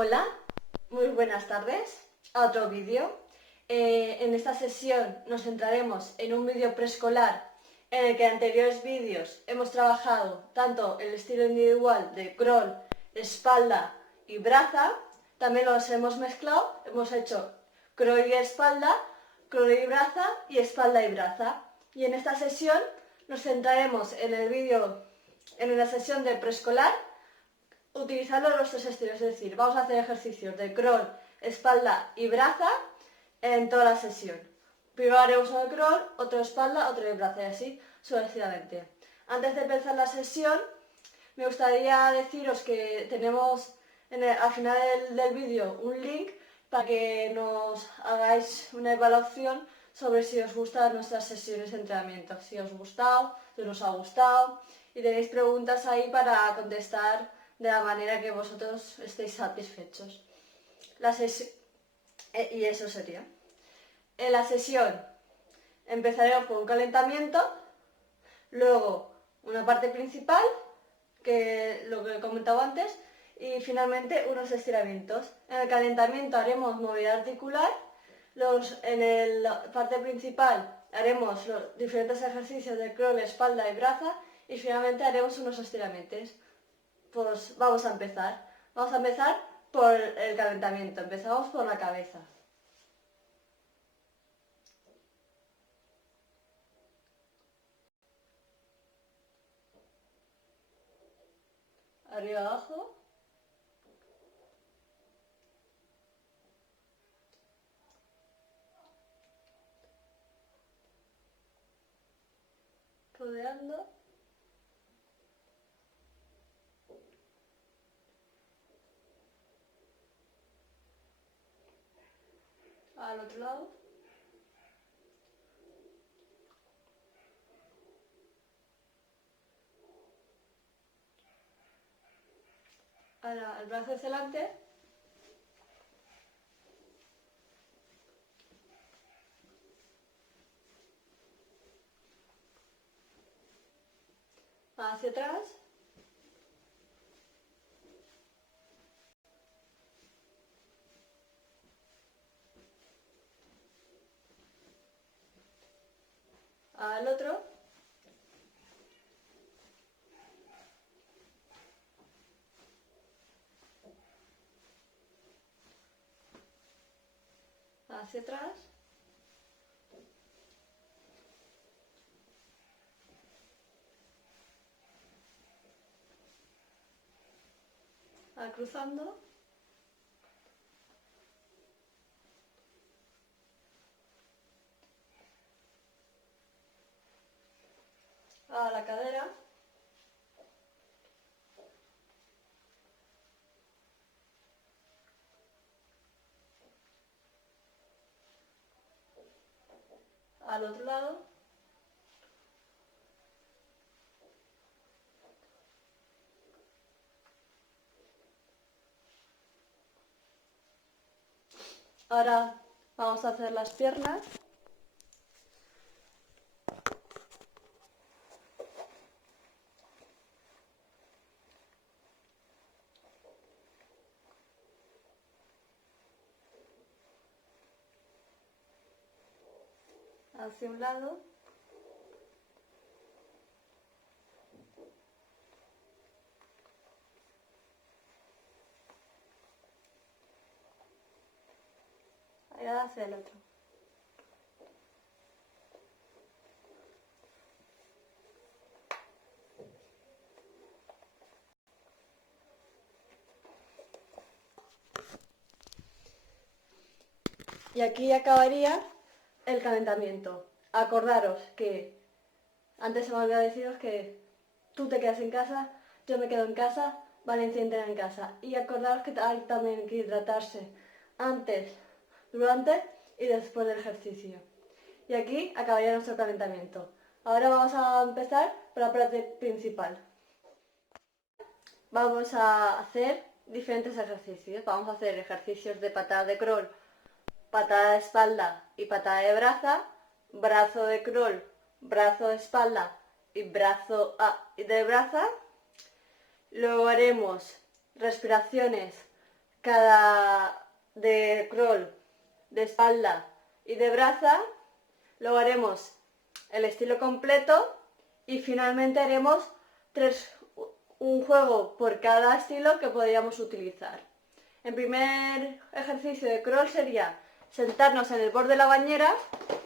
Hola, muy buenas tardes a otro vídeo. En esta sesión nos centraremos en un vídeo preescolar en el que en anteriores vídeos hemos trabajado tanto el estilo individual de crawl, espalda y braza. También los hemos mezclado, hemos hecho crawl y espalda, crawl y braza y espalda y braza. Y en esta sesión nos centraremos en el vídeo, en la sesión de preescolar, utilizando los tres estilos, es decir, vamos a hacer ejercicios de crawl, espalda y braza en toda la sesión. Primero haremos uno de crawl, otro de espalda, otro de braza y así sucesivamente. Antes de empezar la sesión, me gustaría deciros que tenemos al final del vídeo un link para que nos hagáis una evaluación sobre si os gustan nuestras sesiones de entrenamiento, si os ha gustado, si nos ha gustado, y tenéis preguntas ahí para contestar de la manera que vosotros estéis satisfechos. Y eso sería. En la sesión empezaremos con un calentamiento, luego una parte principal, que lo que he comentado antes, y finalmente unos estiramientos. En el calentamiento haremos movilidad articular, en la parte principal haremos los diferentes ejercicios de crawl, espalda y braza, y finalmente haremos unos estiramientos. Pues vamos a empezar. Vamos a empezar por el calentamiento. Empezamos por la cabeza. Arriba abajo. Rodeando. Al otro lado. Ahora el brazo hacia adelante. Hacia atrás. Al otro. Hacia atrás. Cruzando. A la cadera. Al otro lado. Ahora vamos a hacer las piernas. Hacia un lado. Y ahora hacia el otro. Y aquí acabaría el calentamiento. Acordaros que antes se me olvidó deciros que tú te quedas en casa, yo me quedo en casa, Valencia entrena en casa. Y acordaros que hay también que hidratarse antes, durante y después del ejercicio. Y aquí acabaría nuestro calentamiento. Ahora vamos a empezar por la parte principal. Vamos a hacer diferentes ejercicios. Vamos a hacer ejercicios de patada de crawl, patada de espalda y patada de braza, brazo de crawl, brazo de espalda y brazo de braza. Luego haremos respiraciones cada de crawl, de espalda y de braza. Luego haremos el estilo completo y finalmente haremos un juego por cada estilo que podríamos utilizar. El primer ejercicio de crawl sería sentarnos en el borde de la bañera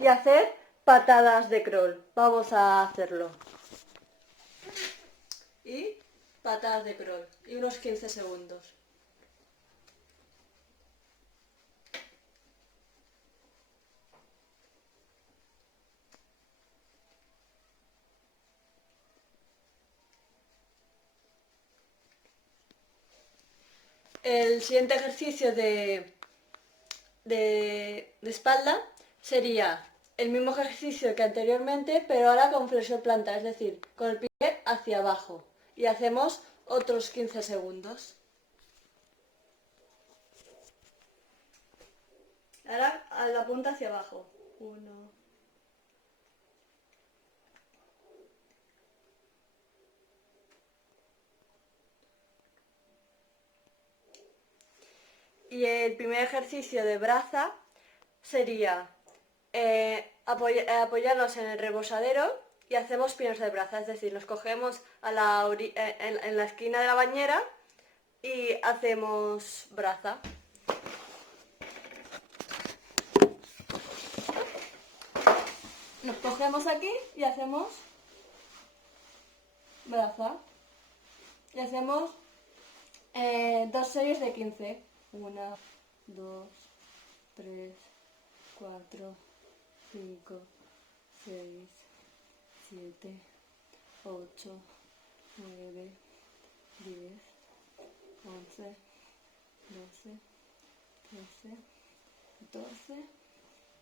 y hacer patadas de crawl. Vamos a hacerlo. Y patadas de crawl. Y unos 15 segundos. El siguiente ejercicio de espalda sería el mismo ejercicio que anteriormente, pero ahora con flexión plantar, es decir, con el pie hacia abajo. Y hacemos otros 15 segundos. Ahora a la punta hacia abajo. 1. Y el primer ejercicio de braza sería apoyarnos en el reposadero y hacemos pinos de braza, es decir, nos cogemos en la esquina de la bañera y hacemos braza. Nos cogemos aquí y hacemos braza. Y hacemos 2 series de 15. 1, 2, 3, 4, 5, 6, 7, 8, 9, 10, 11, 12, 13, 14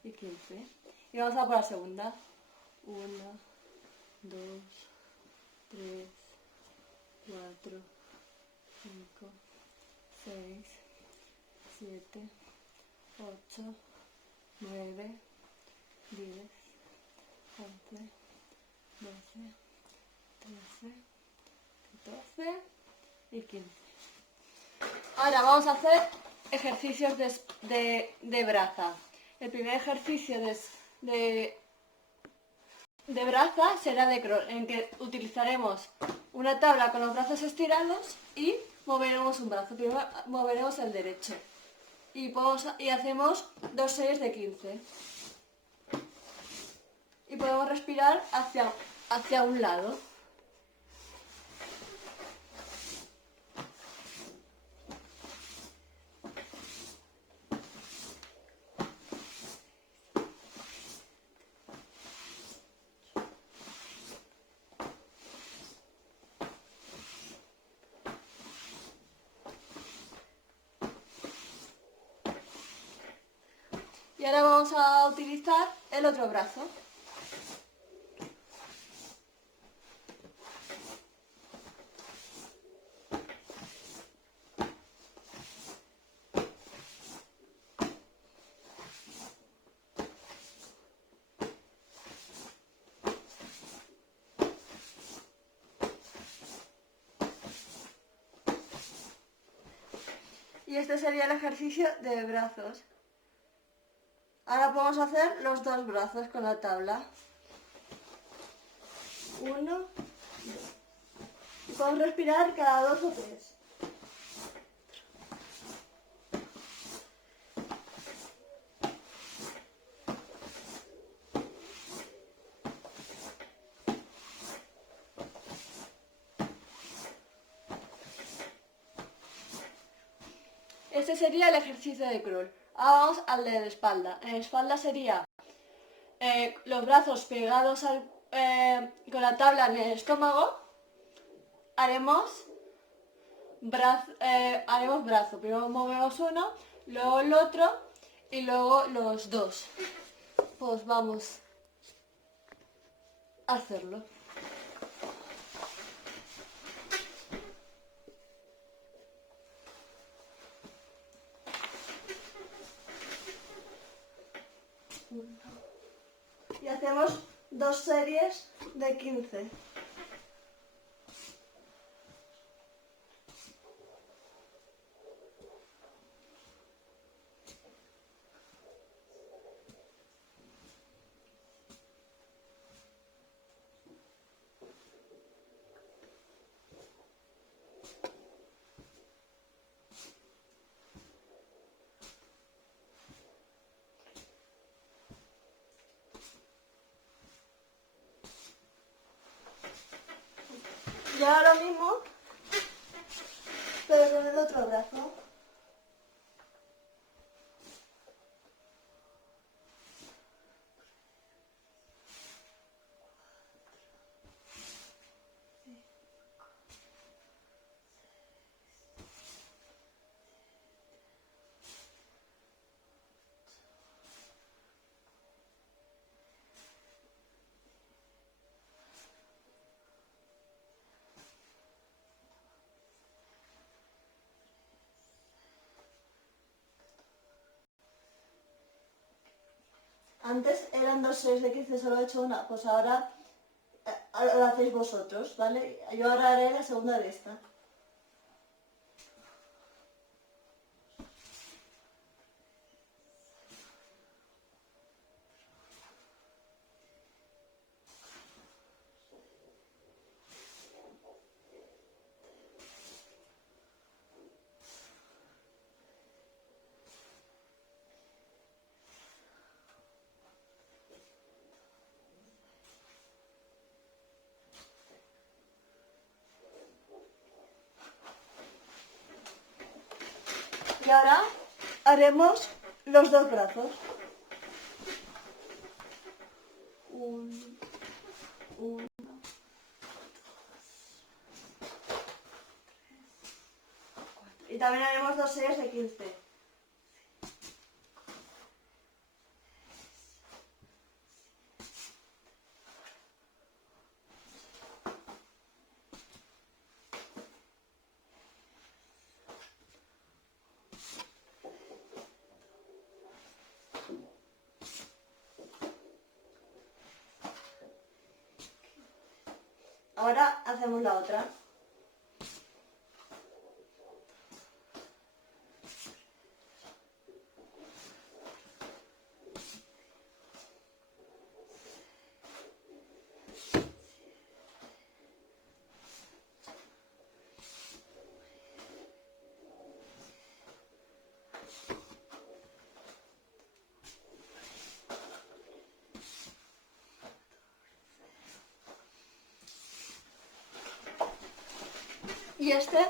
y 15. Y vamos a por la segunda. 1, 2, 3, 4, 5, 6, 7, 8, 9, 10, 11, 12, 13, 14 y 15. Ahora vamos a hacer ejercicios de braza. El primer ejercicio de braza será de crawl, en que utilizaremos una tabla con los brazos estirados y moveremos un brazo. Primero moveremos el derecho y hacemos 2 series de 15. Y podemos respirar hacia un lado. Y ahora vamos a utilizar el otro brazo. Y este sería el ejercicio de brazos. Ahora podemos hacer los dos brazos con la tabla. 1, 2. Y podemos respirar cada 2 o 3. Este sería el ejercicio de crawl. Ahora vamos al de la espalda. En la espalda sería los brazos pegados con la tabla en el estómago. Haremos brazo. Primero movemos uno, luego el otro y luego los dos. Pues vamos a hacerlo. Y hacemos 2 series de 15. Y ahora mismo, pero con el otro brazo. Antes eran 2 series de 15, solo he hecho una, pues ahora lo hacéis vosotros, ¿vale? Yo ahora haré la segunda de esta. Y ahora haremos los dos brazos. Uno. Y también haremos 2 series de 15. Ahora hacemos la otra. Y este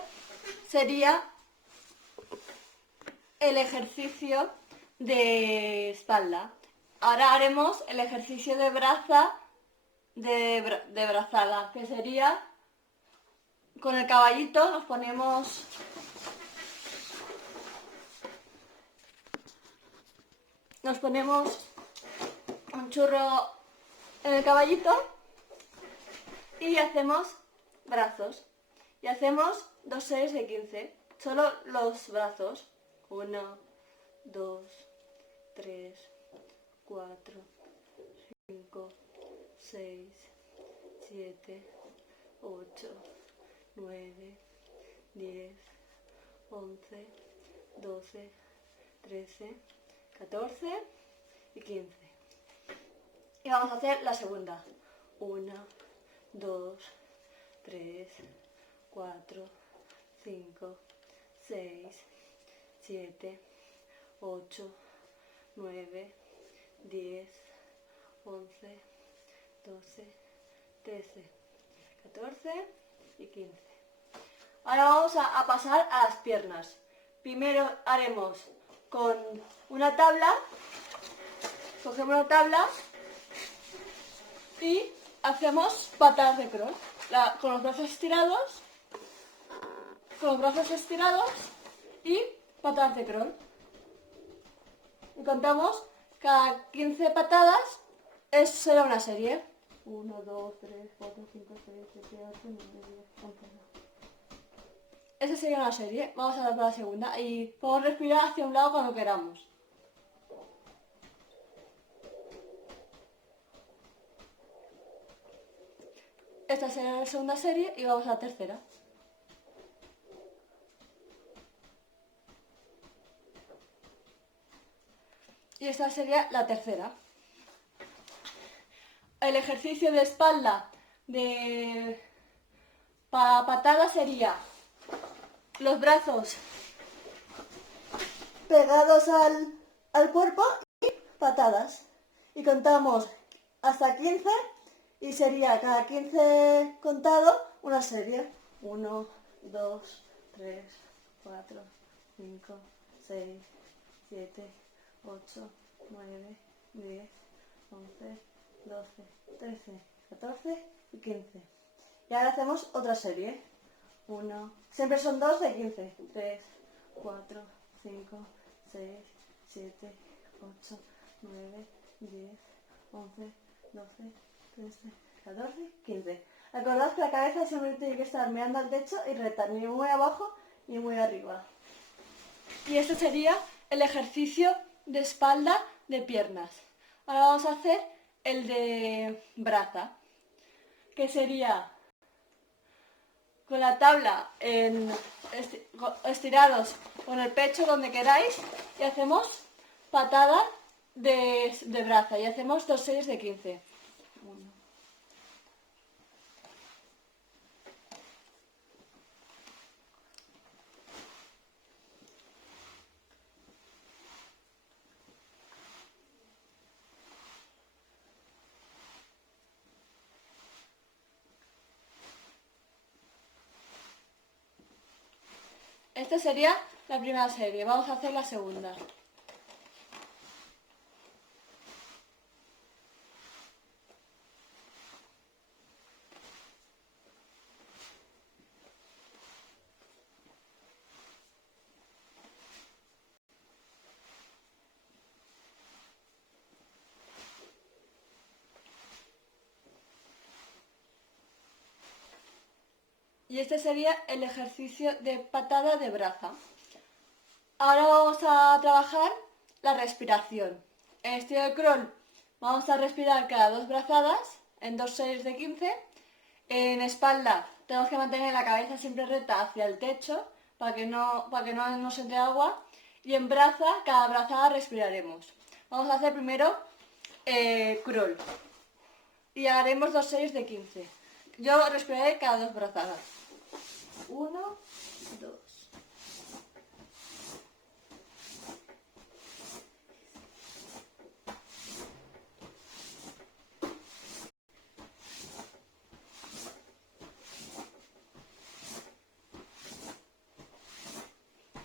sería el ejercicio de espalda. Ahora haremos el ejercicio de brazada, que sería con el caballito nos ponemos un churro en el caballito y hacemos brazos. Y hacemos 2 series de 15. Solo los brazos. 1, 2, 3, 4, 5, 6, 7, 8, 9, 10, 11, 12, 13, 14 y 15. Y vamos a hacer la segunda. 1, 2, 3, 4, 5, 6, 7, 8, 9, 10, 11, 12, 13, 14 y 15. Ahora vamos a pasar a las piernas. Primero haremos con una tabla, cogemos la tabla y hacemos patadas de cross. Con los brazos estirados y patadas de crawl. Y contamos cada 15 patadas, será una serie. 1, 2, 3, 4, 5, 6, 7, 8, 9, 10, 11. Esa sería una serie. Vamos a dar para la segunda y podemos respirar hacia un lado cuando queramos. Esta sería la segunda serie y vamos a la tercera. Y esta sería la tercera. El ejercicio de espalda para patada sería los brazos pegados al cuerpo y patadas. Y contamos hasta 15 y sería cada 15 contado una serie. 1, 2, 3, 4, 5, 6, 7, 8, 9, 10, 11, 12, 13, 14 y 15. Y ahora hacemos otra serie. 1, siempre son 2 de 15. 3, 4, 5, 6, 7, 8, 9, 10, 11, 12, 13, 14, 15. Recordad que la cabeza siempre tiene que estar mirando al techo y recta, ni muy abajo ni muy arriba. Y este sería el ejercicio de espalda de piernas. Ahora vamos a hacer el de braza, que sería con la tabla estirados con el pecho donde queráis y hacemos patada de braza y hacemos 2 series de 15. 1. Esta sería la primera serie. Vamos a hacer la segunda. Y este sería el ejercicio de patada de braza. Ahora vamos a trabajar la respiración. En estilo de crawl vamos a respirar cada 2 brazadas en 2 series de 15. En espalda tenemos que mantener la cabeza siempre recta hacia el techo para que no nos entre agua. Y en braza, cada brazada respiraremos. Vamos a hacer primero crawl. Y haremos 2 series de 15. Yo respiraré cada 2 brazadas. 1, 2.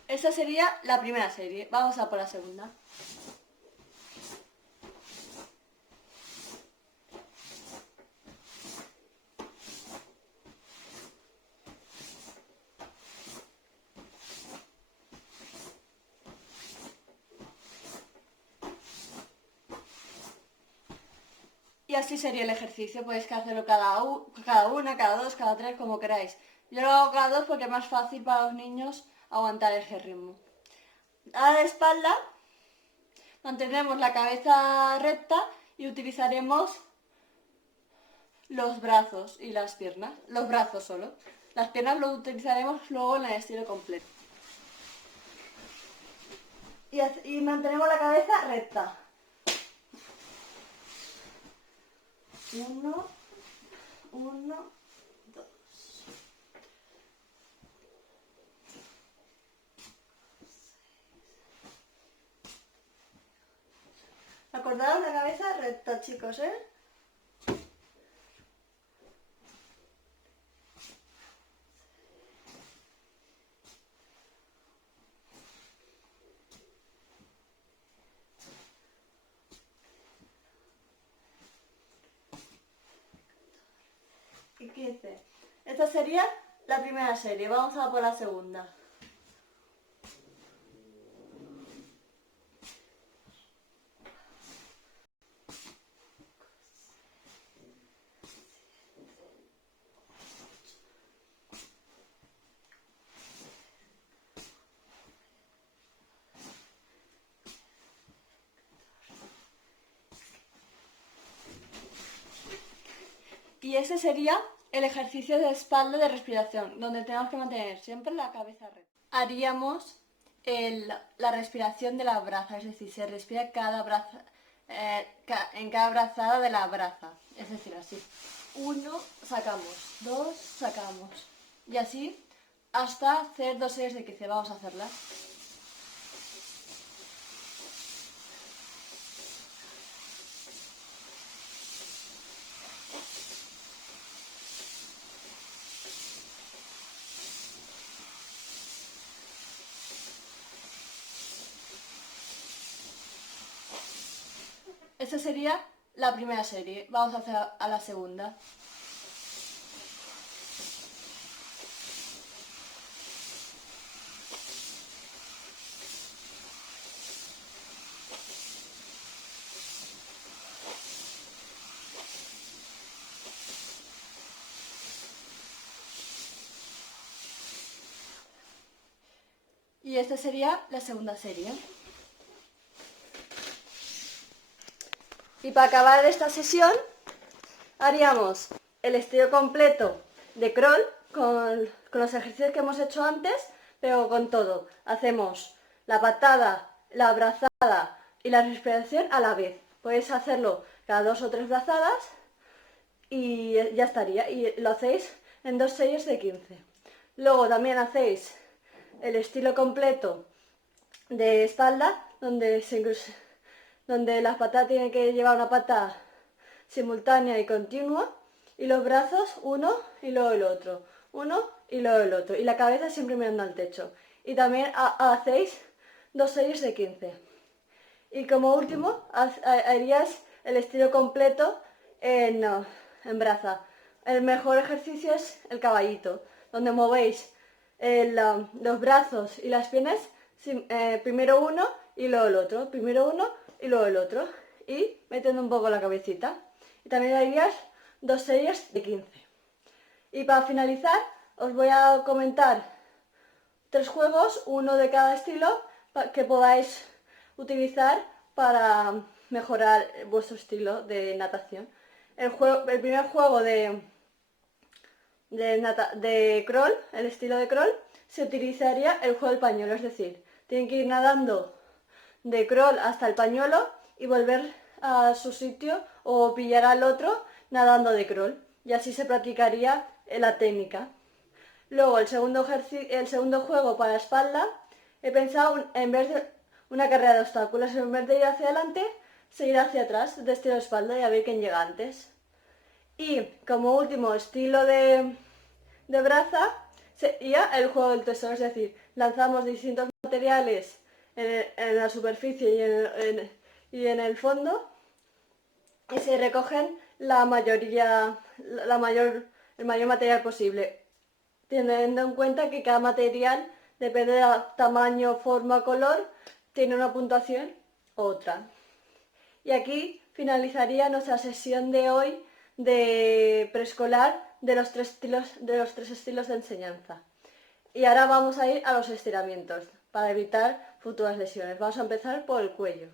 Esa sería la primera serie. Vamos a por la segunda. Y así sería el ejercicio. Podéis hacerlo cada una, cada 2, cada 3, como queráis. Yo lo hago cada 2 porque es más fácil para los niños aguantar ese ritmo. A la espalda mantendremos la cabeza recta y utilizaremos los brazos y las piernas. Los brazos solo. Las piernas lo utilizaremos luego en el estilo completo. Y mantenemos la cabeza recta. 1, 1, 2. Acordaos la cabeza recta, chicos, ¿eh? Y 15. Esta sería la primera serie. Vamos a por la segunda. Y ese sería el ejercicio de espalda de respiración, donde tenemos que mantener siempre la cabeza recta. Haríamos la respiración de la braza, es decir, se respira en cada brazada de la braza. Es decir, así. 1, sacamos. 2, sacamos. Y así hasta hacer 2 series de 15. Vamos a hacerlas. Esta sería la primera serie. Vamos a hacer a la segunda. Y esta sería la segunda serie. Y para acabar esta sesión, haríamos el estilo completo de crawl con los ejercicios que hemos hecho antes, pero con todo. Hacemos la patada, la brazada y la respiración a la vez. Podéis hacerlo cada 2 o 3 brazadas y ya estaría. Y lo hacéis en 2 series de 15. Luego también hacéis el estilo completo de espalda, donde las patadas tienen que llevar una pata simultánea y continua, y los brazos uno y luego el otro, uno y luego el otro, y la cabeza siempre mirando al techo. Y también hacéis 2 series de 15. Y como último harías el estilo completo en braza. El mejor ejercicio es el caballito, donde movéis los brazos y las piernas, primero uno y luego el otro, primero uno y luego el otro, y metiendo un poco la cabecita. Y también harías 2 series de 15. Y para finalizar os voy a comentar 3 juegos, uno de cada estilo, que podáis utilizar para mejorar vuestro estilo de natación. El primer juego de crawl, el estilo de crawl, se utilizaría el juego del pañuelo, es decir, tienen que ir nadando de crawl hasta el pañuelo y volver a su sitio o pillar al otro nadando de crawl, y así se practicaría la técnica. Luego el segundo juego para espalda, he pensado en vez de una carrera de obstáculos, en vez de ir hacia adelante, seguir hacia atrás de estilo de espalda y a ver quién llega antes. Y como último estilo de braza sería el juego del tesoro, es decir, lanzamos distintos materiales en la superficie y en el fondo, y se recogen el mayor material posible, teniendo en cuenta que cada material, depende de tamaño, forma, color, tiene una puntuación u otra. Y aquí finalizaría nuestra sesión de hoy de preescolar de los tres estilos de enseñanza. Y ahora vamos a ir a los estiramientos para evitar futuras lesiones. Vamos a empezar por el cuello.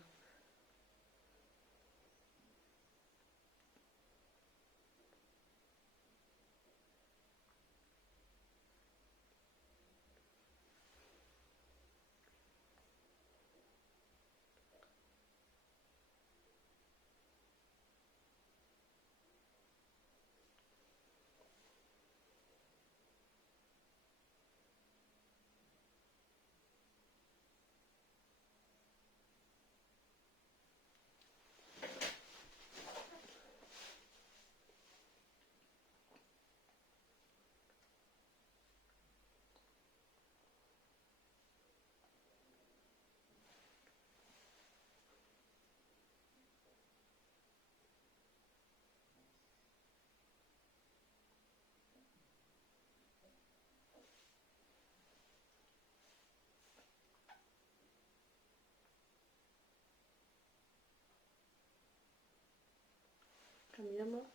Cambiamos.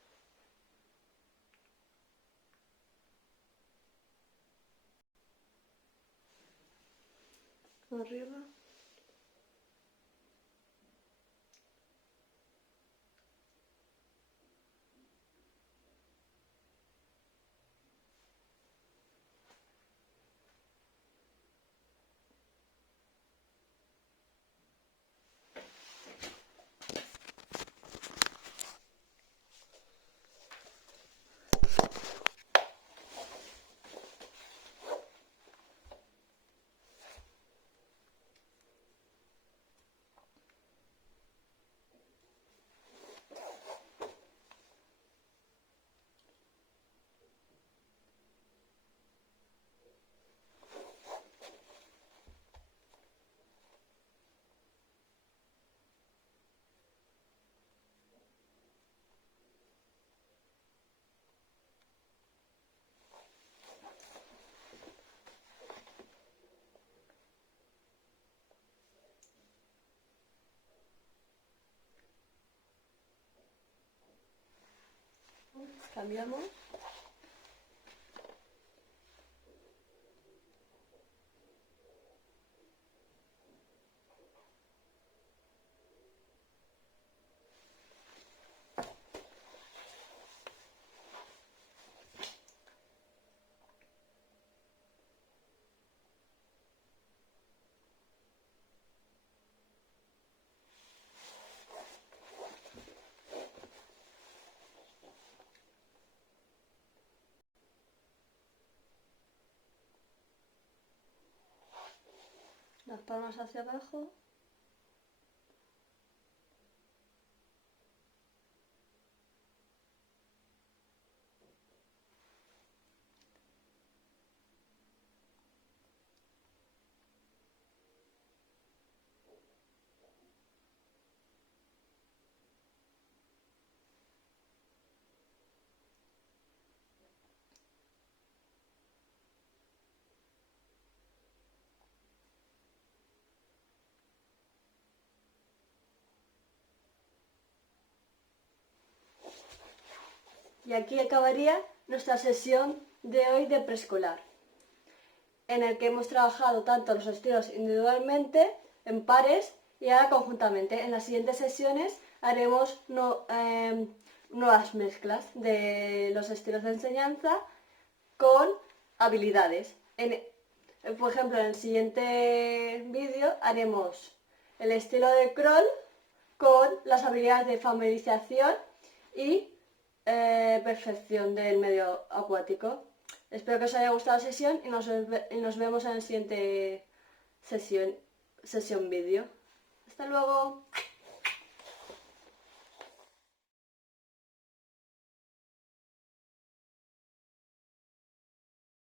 Arriba. Cambiamos. Las palmas hacia abajo. Y aquí acabaría nuestra sesión de hoy de preescolar, en el que hemos trabajado tanto los estilos individualmente, en pares y ahora conjuntamente. En las siguientes sesiones haremos nuevas mezclas de los estilos de enseñanza con habilidades. Por ejemplo, en el siguiente vídeo haremos el estilo de crawl con las habilidades de familiarización y perfección del medio acuático. Espero que os haya gustado la sesión y nos vemos en la siguiente sesión vídeo. Hasta luego.